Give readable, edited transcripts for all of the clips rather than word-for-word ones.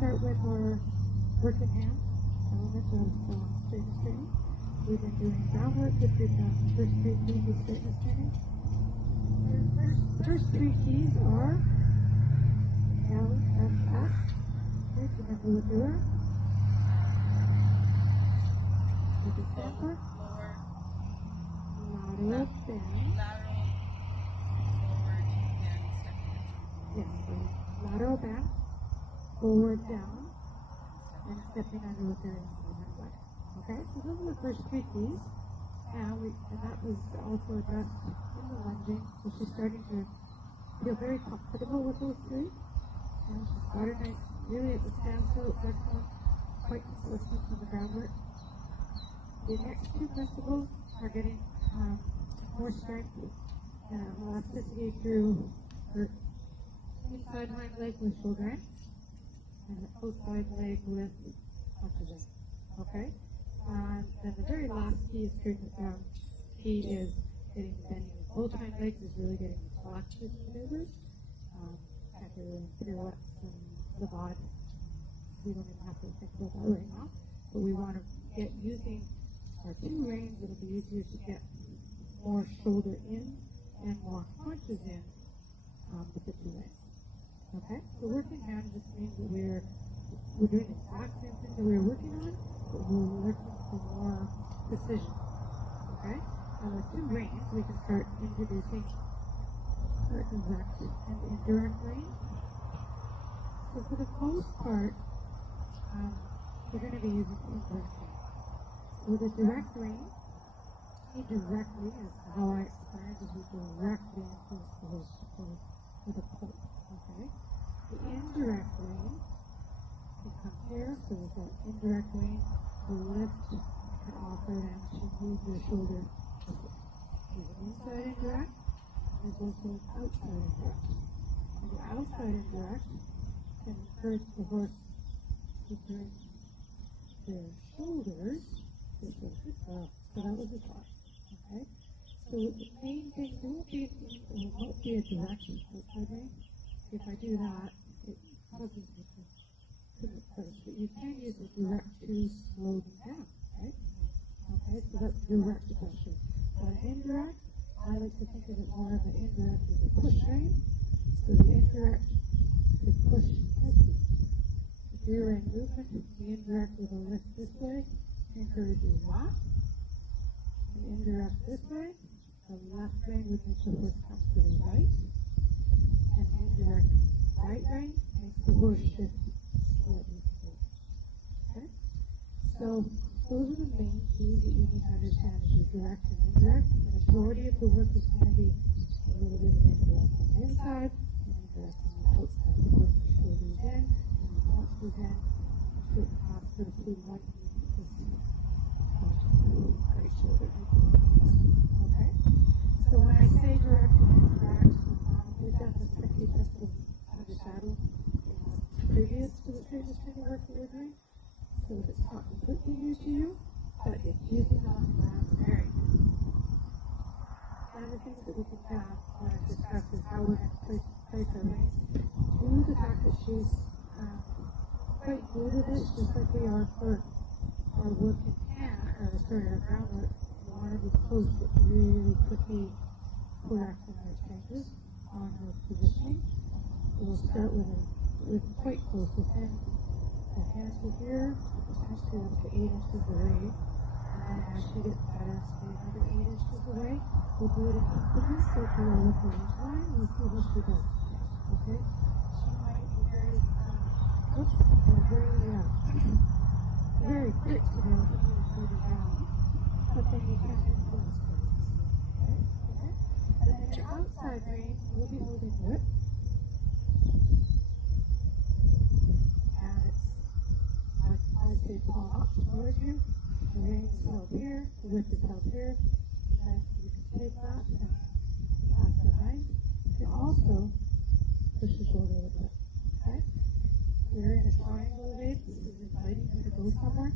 start with our work in hand element of straightness training. We've been doing ground work, which we've done first 3 keys of straightness training. Our first 3 keys are L, F, S. Okay, remember what they are. What does it stand for? Lateral bend. Yes, so lateral bend, forward down, and stepping under with your instrument leg. Okay, so those are the first 3 keys. And that was also addressed in the lunging. So she's starting to feel very comfortable with those 3. And she's got her nice, really at the standstill, it's excellent, quite consistent on the groundwork. The next 2 principles are getting more strength and elasticity through her inside hind leg with shoulder in, and the outside leg with punches in. Okay? And then the very last key is key is getting the bending of both hind legs, is really getting the collective maneuvers. After pirouettes and levade. We don't even have to think about that right now. But we want to get using our 2 reins. It'll be easier to get more shoulder in and more punches in with the 2 reins. Okay? So working hand just means that we're doing the exact same thing that we were working on, but we're working for more precision. Okay? And with 2 reins, we can start introducing our direct and indirect reins. So for the most part, we're going to be using indirect reins. So the direct rein, indirectly, is how I explained, is we directly influence the horse with a pull. Okay? The indirect rein can come here, so there's that indirect rein. The lift can offer them to move your shoulder. There's an inside indirect, and there's also an outside indirect. And the outside indirect can encourage the horse to bring their shoulders this way. So that was the thought. Okay? So the main thing, there won't be a direct outside rein. If I do that, it causes me to put it first. But you can use a direct to slow them down, right? Okay, so that's direct pressure. But indirect, I like to think of it more of an indirect as a push rein. So the indirect to push this way. If you're in movement, the indirect with a lift this way encourages that. The indirect this way, the left rein would make the horse come to the right. And indirect right rein makes the horse shift slightly forward. Okay? So those are the main keys that you need to understand as your direct and indirect. The majority of the work is going to be a little bit of indirect on the inside and indirect on the outside. Put the shoulders in and the punches in. Put faster to one knee because great shoulder. Okay? So when I say direct and indirect, we've done this tricky test of the saddle previous to the straightness training work that we're doing. So it's not completely new to you, but it's using on the mare. One of the things that we can discuss is how we're going to place our reins. Due to the fact that she's quite new to this, just like we are for our work in hand, our groundwork, we want to be close but really quickly correct in our changes on her positioning. We'll start with quite close within the hands to here, potentially up to 8 inches away. And then as she gets better, stay another 8 inches away. We'll do it in increments, so if we're with the range line, we'll see what she does. Okay? She might be very, very quick to be able to move further down, but then you can't influence her. Okay? Okay? And then your outside rein, we'll be holding whip. And it's, I say palm up towards you. The rein is held here, the whip is held here. And you can take that and pass behind. You can also push the shoulder a little bit. Okay? You're in a triangle of 8. This is inviting you to go somewhere.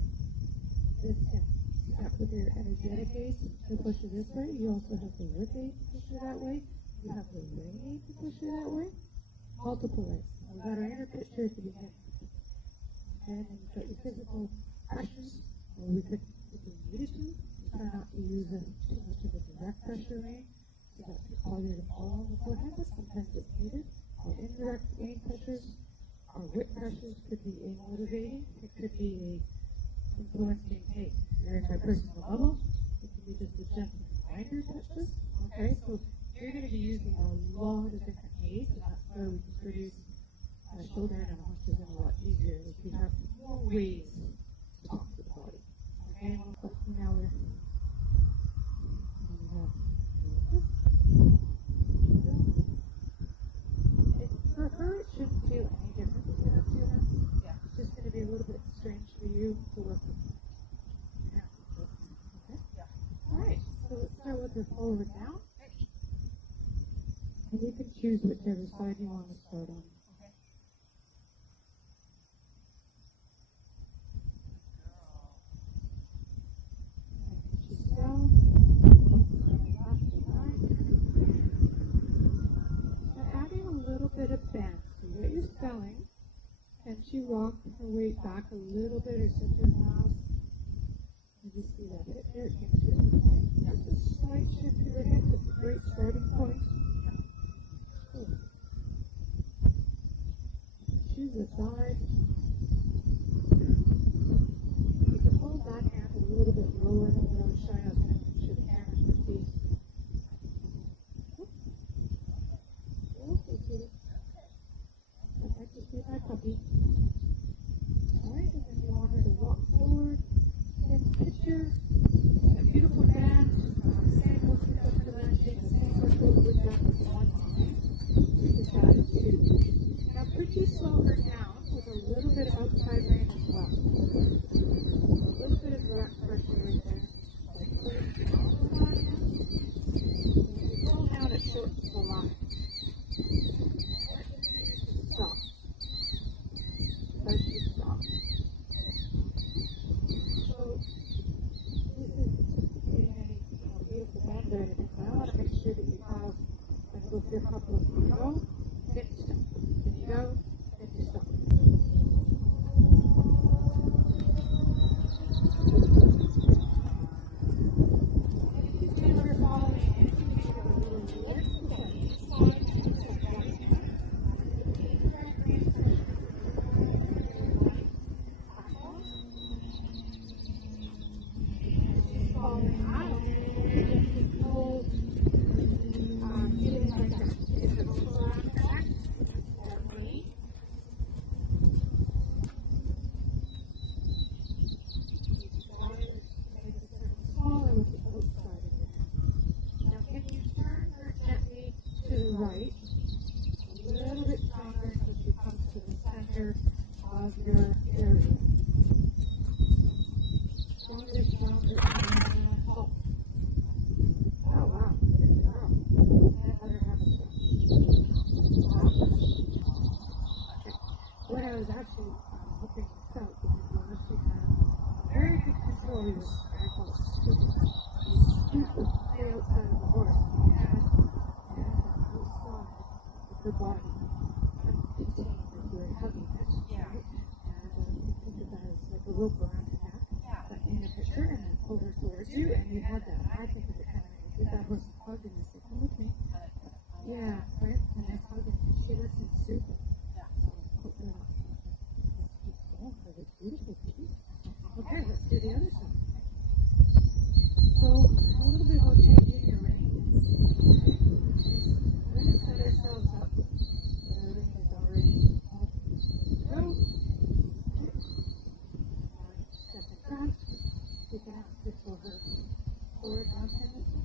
This can step with your energetic aid to push you this way. You also have the whip aid to push you that way. You have the rein aid to push you that way. Multiple ways. We've got our inner pitch here at the beginning. motivating. It could be a influencing, hey, you're in my personal bubble. It could be just a gentle reminder touch this. Okay, so you're going to be using a lot of different aids, and that's where we can produce shoulder analysis a lot easier if you have more ways to talk to the body. Okay, but now we're for her, it shouldn't feel any different than that to her. Yeah. It's just going to be a little bit strange for you to work with. Yeah. Okay? Yeah. All right, so let's start with her forward down. And you can choose whichever side you want to start on. Okay. And she's down. Adding a little bit of bend. So you get your spelling, and she rocked her weight back a little bit, or center mass. You just see that hip there, it came to it, okay? Just a slight shift to the hip, it's a great starting point. Good. Choose the side. You can hold that hand a little bit lower than what I was showing. I was going to make sure the camera can see. Just be my puppy. Alright, and then you want her to walk forward in the picture. A beautiful band. Same motion up to that shape, same motion with that one line. Just that two. Now pretty slow her down with a little bit of outside rein as well. So a little bit of direct pressure right there. Like pull down the line. When you pull down, it shortens the line. Stop. As you stop. So this is getting any beautiful bend or anything, but I want to make sure that you have, like, go through a couple of you go, then you stop. Then you go, then you stop. And if you feel her following in, you can give it a little reward. Right, a little bit stronger as you come to the center of your area. Stronger, stronger, and hold. Oh wow, good girl. That better have a step. Okay. What I was actually hoping to felt is that you actually have very good control of your ankle scoop. You scoop the outside of the horse. The body contained with your hugging it. Yeah. And you think of that as like a rope around her neck. Yeah. But in the picture, and then pull her towards you, and you had that. I think of it kind of like with that horse hugging and say, come with me. Yeah, right? And this hugging. She listens super. Yeah. Open up. Keep going for this beautiful piece. Okay, let's do the other side. So, a little bit about changing your reins. We're going to set ourselves up. Everything is already up. Go. Step in front. You can ask this over. Forward down tendency.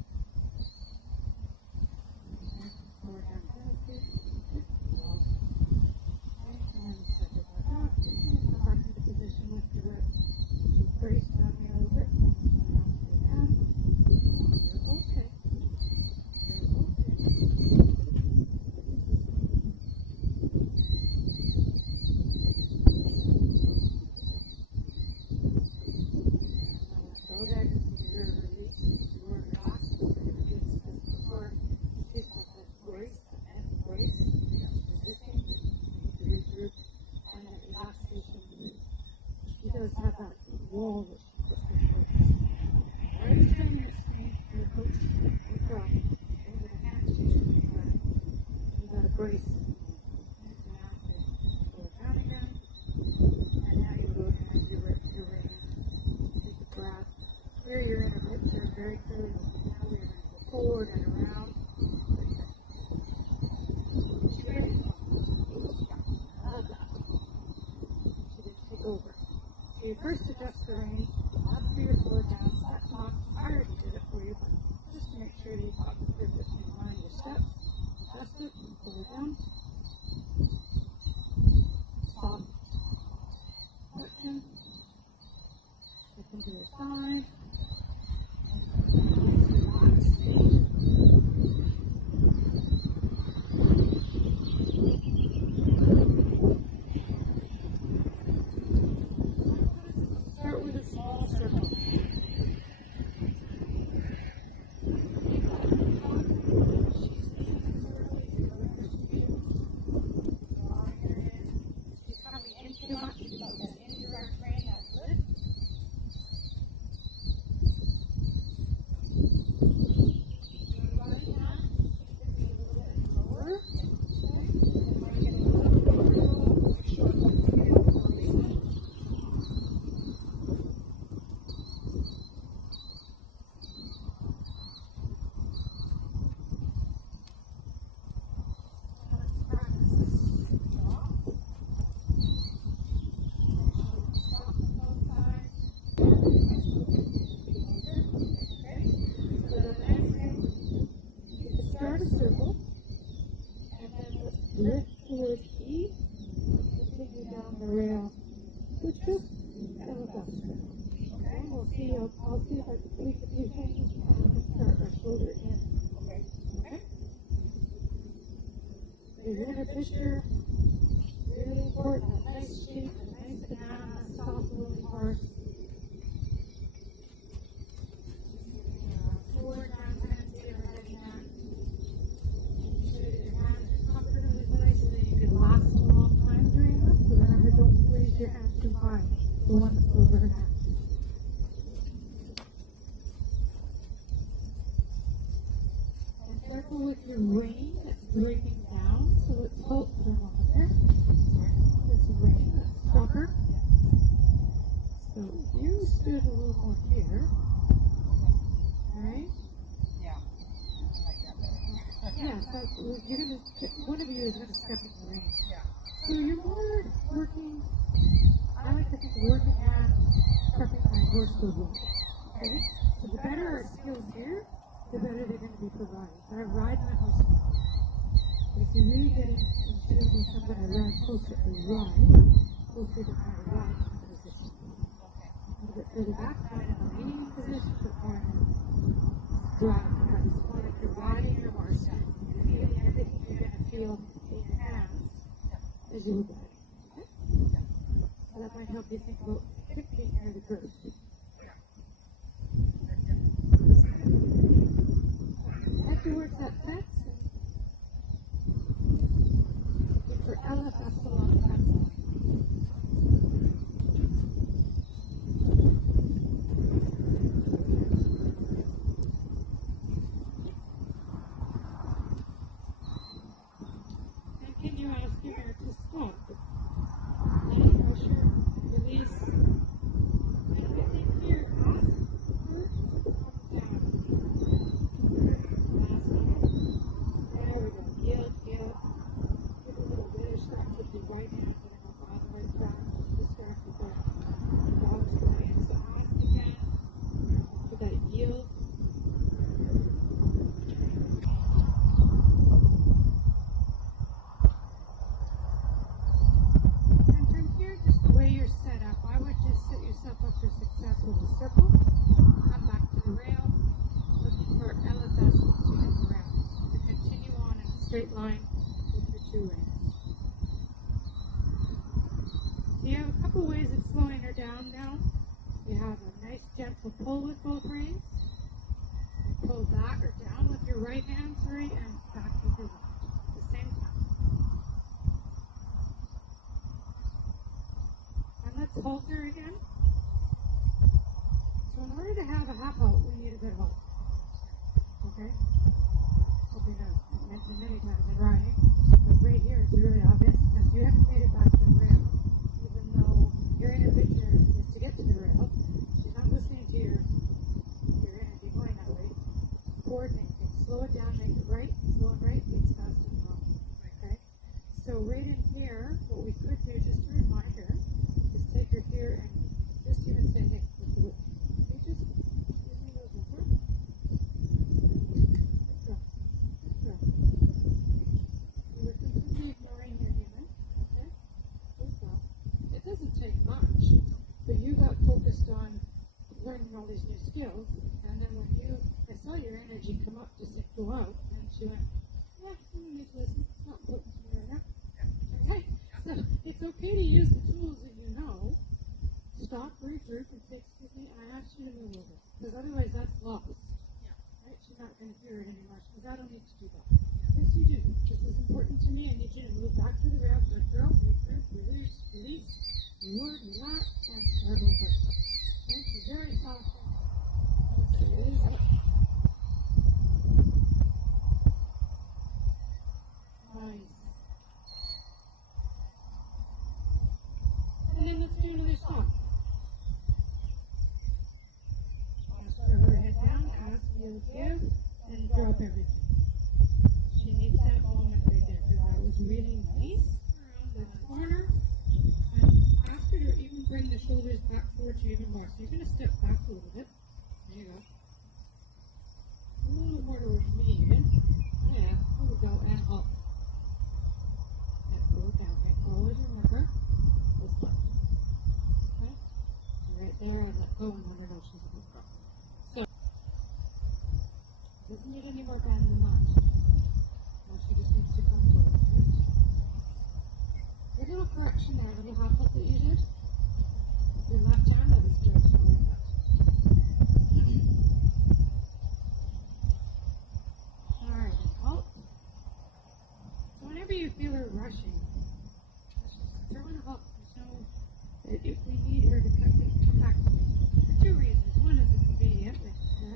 Forward down tendency. And step it back up. And come back into position with your brace down here a little bit. Down. Okay. She does have that wall that she puts her focus. Why are you standing at screen? Your coach? Or girl? Over the hamstring. You got a brace. And after, pull it down again. And now you first adjust the reins, up through your forward down, step top. I already did it for you, but just to make sure you got the purpose in mind your steps. Adjust it, pull it down. Stop. Flexion. Step into your side. Start with a small circle. Start a circle, and then lift towards E, continue down the rail, which just filibuster. Okay, we'll see. I'll see if I can tweak a few things, and we can start our shoulder in. Okay. Your inner picture, really important. A nice shape, a nice banana, soft moving horse. Forward down, kind of stay heading down. Your hands are comfortably placed so that you can last a long time doing this. So remember, don't raise your hands too high. The one that's over her hand. And careful with your rein that's breaking down. So let's hold for a moment there. This rein, let's stop her. So you stood a little more here. Right? Yeah, so you're gonna, one of you is gonna step in the ring. So you're more working, I like to think working on prepping my horse for work. Okay? So the better our skills here, the better they're gonna be provided. So I ride my horse. But if you're really getting in tune with something I ride closer to ride, closer to my ride position. A little bit further back, find a leaning position for corner. Drive. It's more like you're riding your horse. You're feeling everything you're going to feel in your hands as you look at it. Okay? So that might help you think about picking near the curve. Afterwards, that fence. Look for LFS along the fence line. Continue asking her to stop. Let pressure, release. And I think here, ask her to come down. Last one. There we go. Yield, yield. Give a little bit of stretch with your right hand, getting up all the way back. Just start with the dog's line. So ask again for that yield. Set up. I would just set yourself up for success with a circle. Come back to the rail, looking for LFS once you hit the rail. To continue on in a straight line with your two reins. So you have a couple ways of slowing her down now. You have a nice gentle pull with both reins. And pull back or down with your right hand, and back with your left at the same time. Let's halt her again. So in order to have a half halt, we need a good halt. Okay? Something I've mentioned many times in riding, but right here is really obvious because you haven't made it back to the rail, even though your inner picture is to get to the rail. You're not listening to your energy going that way. Coordinate things. Slow it down, make it right. Slow and right makes fast and wrong. Okay? So right in here, what we could do, just a reminder, take her here and doesn't take much, but you got focused on learning all these new skills, and then when I saw your energy come up to go out, and she went, yeah, I'm going to make lessons, it's not important to me right now. Okay? So it's okay to use the tools that you know. Stop, regroup, and say, excuse me, I asked you to move over, because otherwise that's lost. Right? She's not going to hear it anymore. She goes, I don't need to do that. Yes, you do. This is important to me. I need you to move back to the ground. Good girl. Regroup, release, reward, relax, and start over. Okay? So very soft. Release up. Nice. And then let's do another song. Her head down, ask you to give, and drop everything. She needs that moment right there, because I was really nice around this corner. And ask her to even bring the shoulders back towards you even more. So you're going to step back a little bit. There you go. A little more towards me even. Yeah, there we go, and up. And go down. Get forward, remember. This way. Okay? So right there, and let go, and let her know she's a good girl. Doesn't need any more bend than that. No, she just needs to come towards it. A little correction there, a little half foot that you did. With your left arm, that was good. I like that. Alright, halt. So whenever you feel her rushing, just throw in a halt. There's no, if we need her to come back to me. For two reasons. One is it's obedient.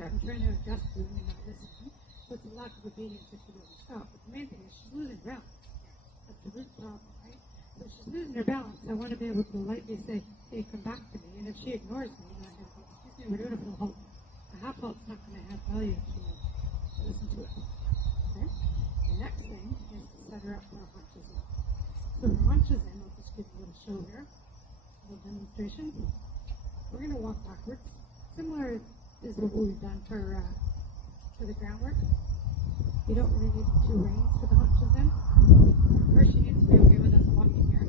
I'm trying to adjust to and not listening. So it's a lack of obedience if she doesn't stop. But the main thing is she's losing balance. That's the root problem, right? So if she's losing her balance, I want to be able to lightly say, hey, come back to me. And if she ignores me, then I go, excuse me, we're doing a full halt. A half halt's not going to have value if you listen to it. Okay? The next thing is to set her up for her haunches in. So her haunches in, I'll just give you a little show here. A little demonstration. We're going to walk backwards. Similar is what we've done for the groundwork. You don't really need two reins for the haunches in. First, she needs to be okay with us walking here.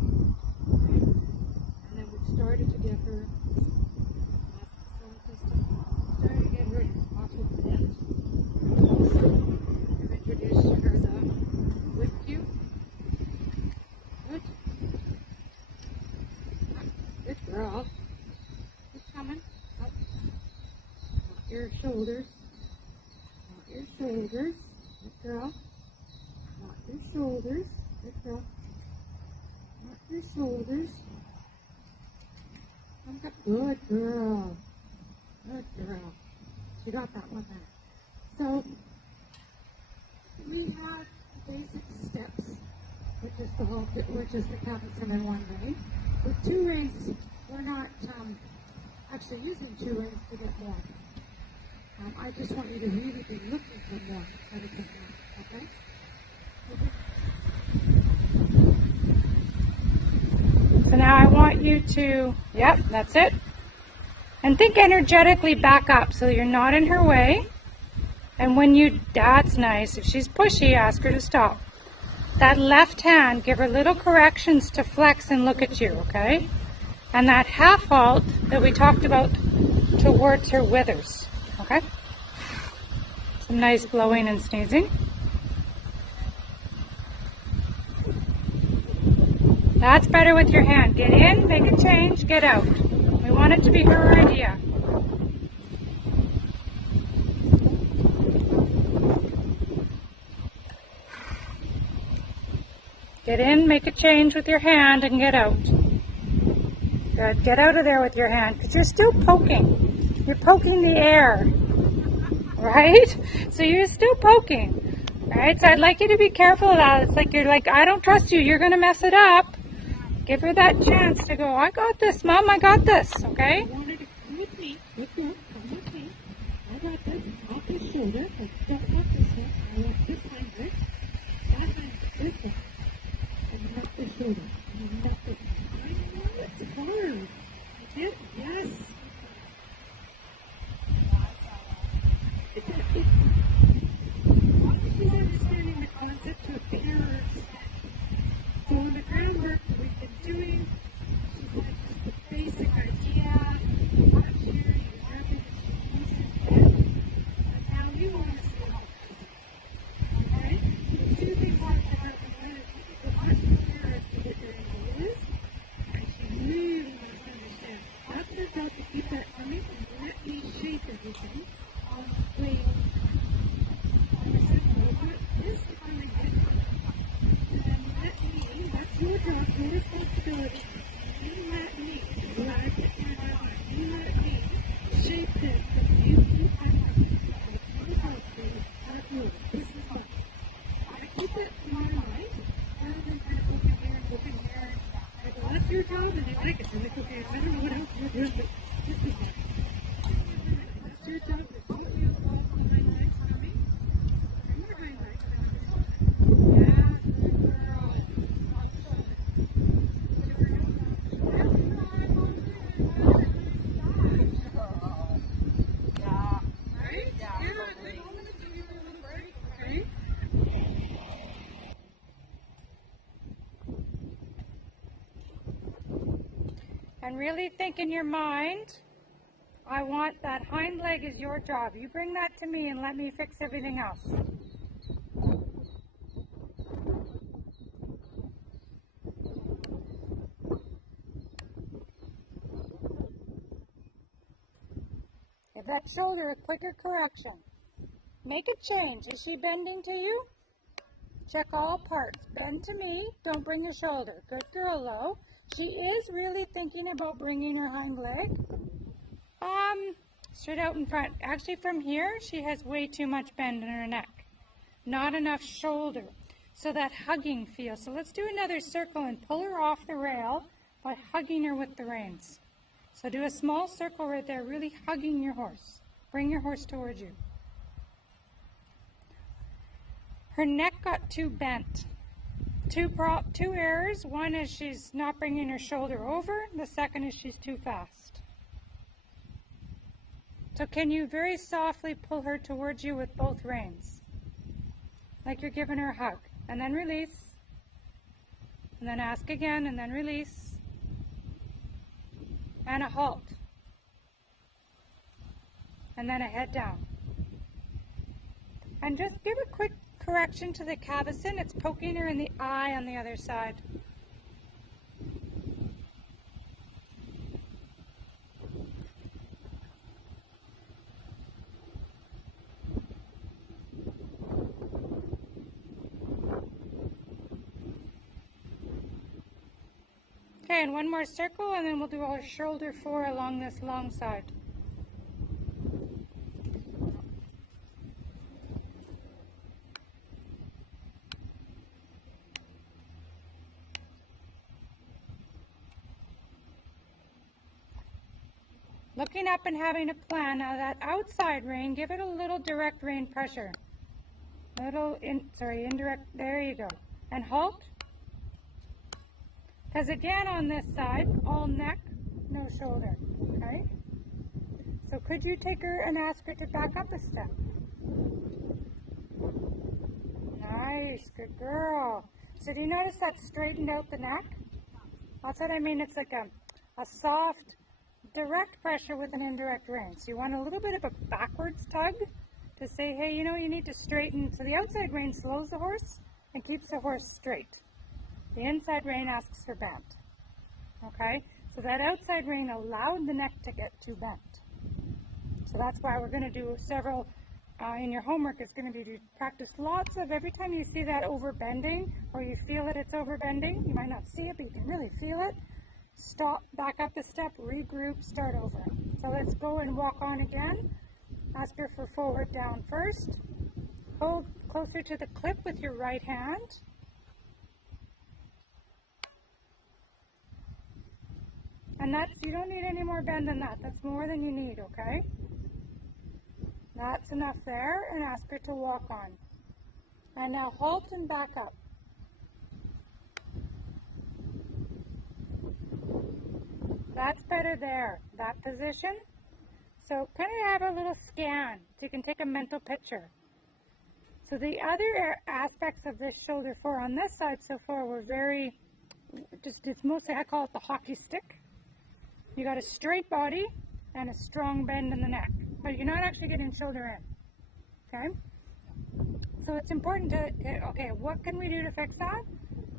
Okay? And then we've started to get her, off of the bend. We've introduced to her the whip cue. Good. Good girl. Keep coming. Up. Not your shoulders. Not your shoulders. Good girl. Not your shoulders. Good girl. Not your shoulders. Good girl. Good girl. She got that one there. So, we have basic steps, which is the whole, which is the Practicum in one rein. With two reins, we're not actually using two reins to get more. I just want you to really be looking for more than to get more, okay? So now I want you to, yep, that's it. And think energetically back up so you're not in her way. And when you, that's nice. If she's pushy, ask her to stop. That left hand, give her little corrections to flex and look at you, okay? And that half halt that we talked about towards her withers, okay? Some nice blowing and sneezing. That's better with your hand. Get in, make a change, get out. We want it to be her idea. Get in, make a change with your hand, and get out. Good. Get out of there with your hand, because you're still poking. You're poking the air. Right? So you're still poking. Right? So I'd like you to be careful of that. It's like you're like, I don't trust you. You're going to mess it up. Give her that chance to go, I got this, Mom. I got this. Okay? I wanted to come with me. Look, come with me. I got this. Off his shoulder. I don't want this one. I want this hand right. That hand this one. And not this shoulder. And not this one. I know it's hard. Yes. Yes. She's understanding the concept of errors. So in the groundwork that we've been doing, she's like, I like it. I'm like, okay, I don't know what else you're doing, but this is fun. That's your job to put you all the hind legs coming. And more hind legs. Yeah, good girl. And really think in your mind, I want that hind leg is your job. You bring that to me and let me fix everything else. Give that shoulder a quicker correction. Make a change. Is she bending to you? Check all parts. Bend to me. Don't bring your shoulder. Good girl, Lo. She is really thinking about bringing her hind leg. Straight out in front. Actually, from here, she has way too much bend in her neck. Not enough shoulder. So that hugging feel. So let's do another circle and pull her off the rail by hugging her with the reins. So do a small circle right there, really hugging your horse. Bring your horse towards you. Her neck got too bent. Two errors. One is she's not bringing her shoulder over. The second is she's too fast. So can you very softly pull her towards you with both reins? Like you're giving her a hug. And then release. And then ask again, and then release. And a halt. And then a head down. And just give a quick correction to the cavesson. It's poking her in the eye on the other side. Okay, and one more circle, and then we'll do our shoulder 4 along this long side. Looking up and having a plan. Now that outside rein, give it a little direct rein pressure. Indirect, there you go. And halt. Because again on this side, all neck, no shoulder, okay? So could you take her and ask her to back up a step? Nice, good girl. So do you notice that straightened out the neck? That's what I mean, it's like a soft, direct pressure with an indirect rein. So you want a little bit of a backwards tug to say, hey, you know, you need to straighten. So the outside rein slows the horse and keeps the horse straight. The inside rein asks for bent. Okay? So that outside rein allowed the neck to get too bent. So that's why we're going to do several, in your homework, it's going to be to practice lots of, every time you see that overbending or you feel that it's overbending, you might not see it, but you can really feel it. Stop, back up a step, regroup, start over. So let's go and walk on again. Ask her for forward down first. Hold closer to the clip with your right hand. And that's, you don't need any more bend than that. That's more than you need, okay? That's enough there, and ask her to walk on. And now halt and back up. That's better there, that position. So kind of have a little scan so you can take a mental picture. So the other aspects of this shoulder 4 on this side so far were very, it's mostly, I call it the hockey stick. You got a straight body and a strong bend in the neck, but you're not actually getting shoulder in, okay? So it's important to, okay, what can we do to fix that?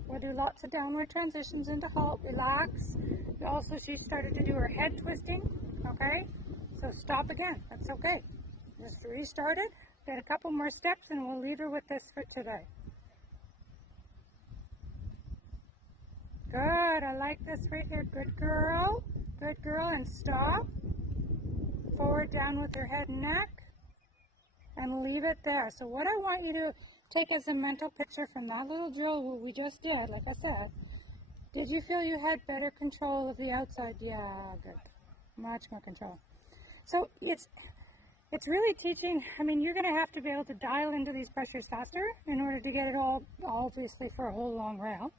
We'll do lots of downward transitions into halt, relax. Also, she started to do her head twisting, okay? So stop again, that's okay. Just restart it, get a couple more steps, and we'll leave her with this for today. Good, I like this right here, good girl. Good girl, and stop. Forward down with your head and neck. And leave it there. So what I want you to take as a mental picture from that little drill we just did, like I said, Did you feel you had better control of the outside? Yeah, good. Much more control. So it's really teaching. I mean, you're going to have to be able to dial into these pressures faster in order to get it all, obviously, for a whole long rail.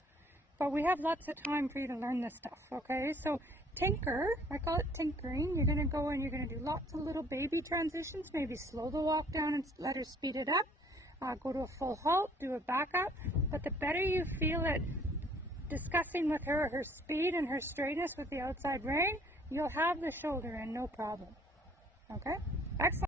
But we have lots of time for you to learn this stuff, okay? So tinker, I call it tinkering. You're going to go and you're going to do lots of little baby transitions, maybe slow the walk down and let her speed it up. Go to a full halt, do a backup. But the better you feel it discussing with her her speed and her straightness with the outside rein, you'll have the shoulder in no problem. Okay? Excellent.